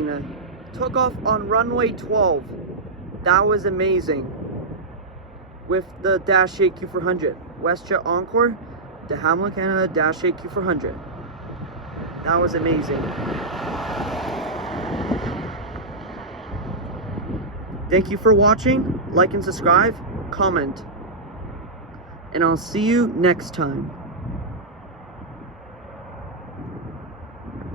plane took off on runway 12. That was amazing. With the Dash 8 Q400. WestJet Encore, de Hamilton, Canada, Dash 8 Q400. That was amazing. Thank you for watching. Like and subscribe. Comment. And I'll see you next time.